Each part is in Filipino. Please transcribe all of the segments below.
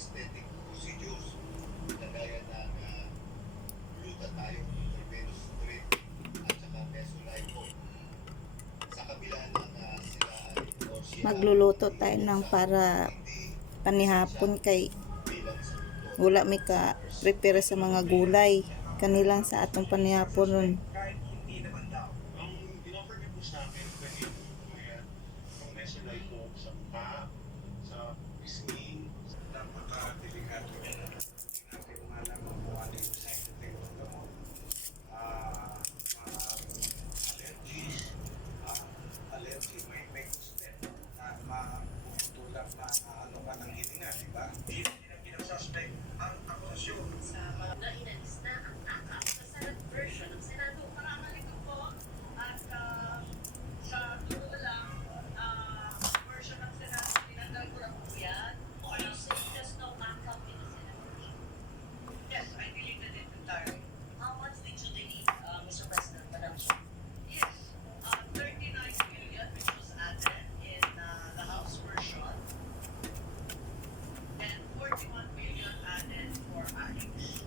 aesthetic procedures kagaya ng glutathione intravenous drip at saka mesolypo. Sa kabila ng sila ay or siya Magluluto tayo ng sa para hindi panihapon kay bilang sa doktor. wala may ka prepare sa mga gulay kanilang sa atong panihapon ron. Kahit hindi naman daw. Ang in-offer niyo po sa akin, pwede po yan. Kung may sila ito sa mukha, sa pisngi, napaka-delikado niya na hindi natin malaman kung ano yung side effect ng gamot. Allergies, allergy, may step na matulak na ano ka ng hininga, di ba? Hindi na pinag-suspect ang akusasyon. Sa mga na inalis na ang akap sa Senate version ng Senado. Maraming po at sa dulo lang, version ng Senado, tinanggal ko lang po yan. Ano so there's no akap in the Senate version? Yes, I deleted it entirely. How much did you delete, Mr. President, Madam Chair? Yes, 39 million which was added in the House version and 41 million added for AIX.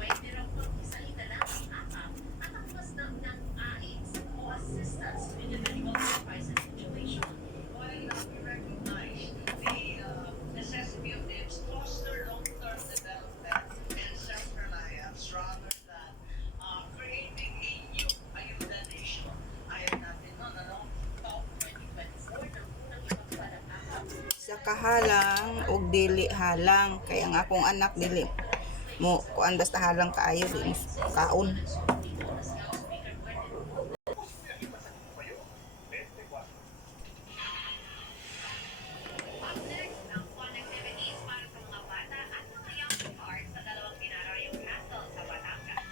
Pwede raw pang isalita lang ang akap at ang mas ng AIX o assistance with the medical supplies and situation. While we recognize the necessity of this foster long-term development and self-reliance rather than creating a new ayuda nation. Ayaw natin nun, ano? Taong 2024 ng unang ipagpa ng akap. Sa kahalang og dili halang kay ang akong anak dili mo kuan basta halang kaayo di mo kaon. Up next, ang fun activities para sa mga bata at mga young hearts sa dalawang Pinarayong Castle sa Batangas.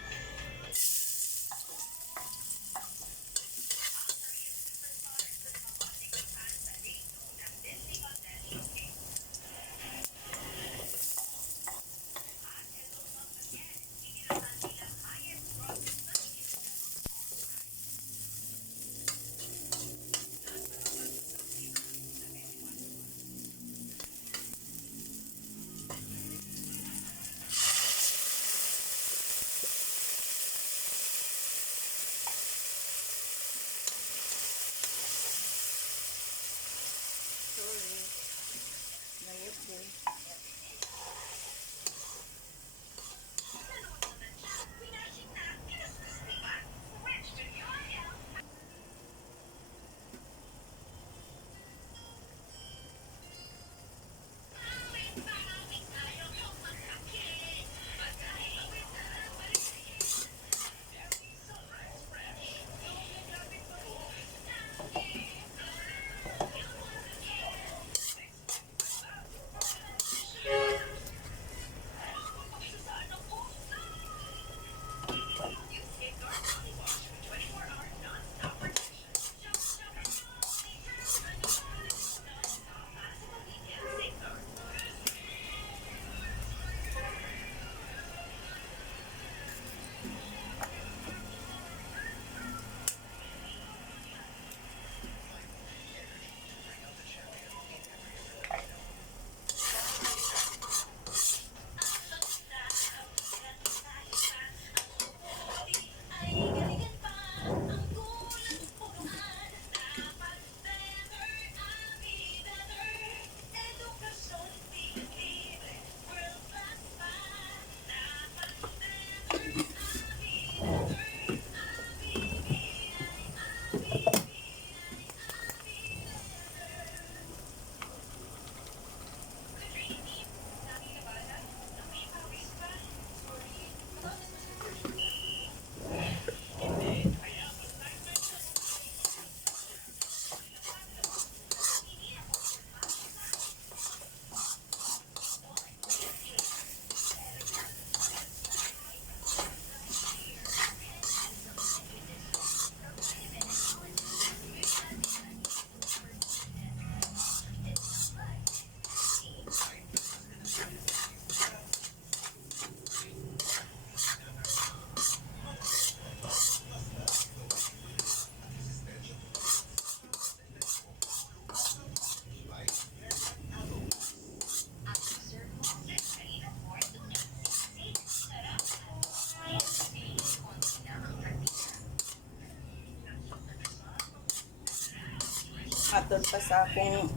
Matod pa sa akong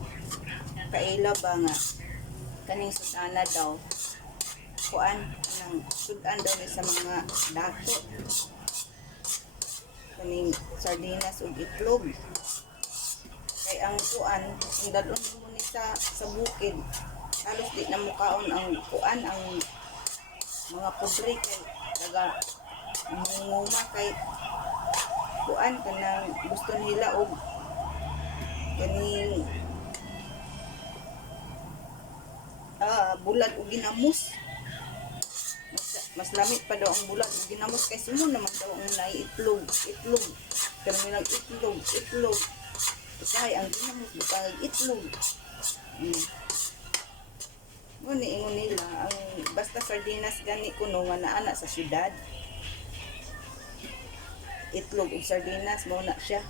kaila ba nga kaning sudana daw kuan nang sudan daw ni sa mga dato kaning sardinas ug itlog kay ang kuan ang dalon mo ni sa bukid halos di na mukaon ang kuan ang mga pobre kay daga munguma kay kuan kanang gusto nila og kaning bulag o ginamos. Mas lamit pa daw ang bulag o ginamos kaysa mo naman daw ang itlog. Pero nilang itlog. Kaya ang ginamos butang itlog. Ngunit ingon nila, ang basta sardinas gani kuno nga naana sa syudad. Itlog o sardinas mo na siya.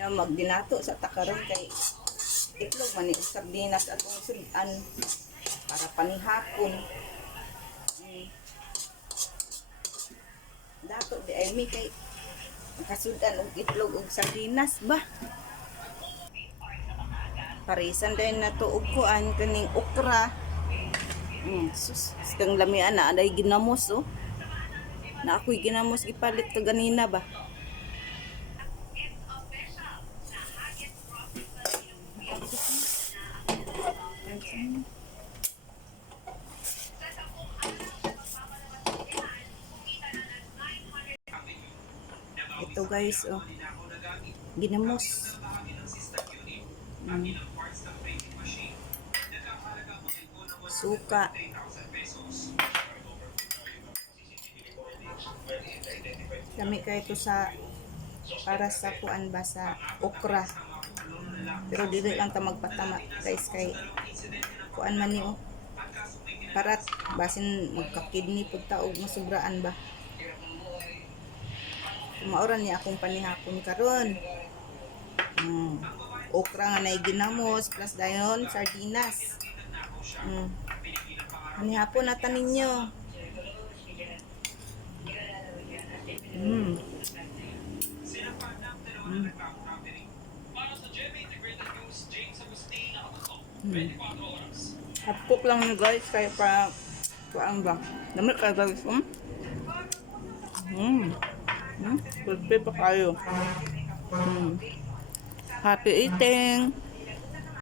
Yung magdinato sa takaron kay itlog man ni sardinas atong sudan para panihapon. Dato di ay mi kay makasudan og itlog og sardinas ba. Parisan din na to og kuan kaning okra. Sus, kang lamian na aday ginamos oh. Na ako'y ginamos gipalit to ganina ba. Ito guys, oh. Ginamos. Suka. Kami kayo ito sa para sa kuan ba sa okra. Pero dili lang ta magpatama guys kay kuan man ni oh. Parat basin magka-kidney pud ta og masubraan ba. Mauran ni akong panihapon karon. Okra nga nay ginamos plus dayon sardinas. Panihapon na ta ninyo. Half-cook lang ni guys kaya pa kuan ba. Lamig ka guys. Crispy pa kayo. Happy eating!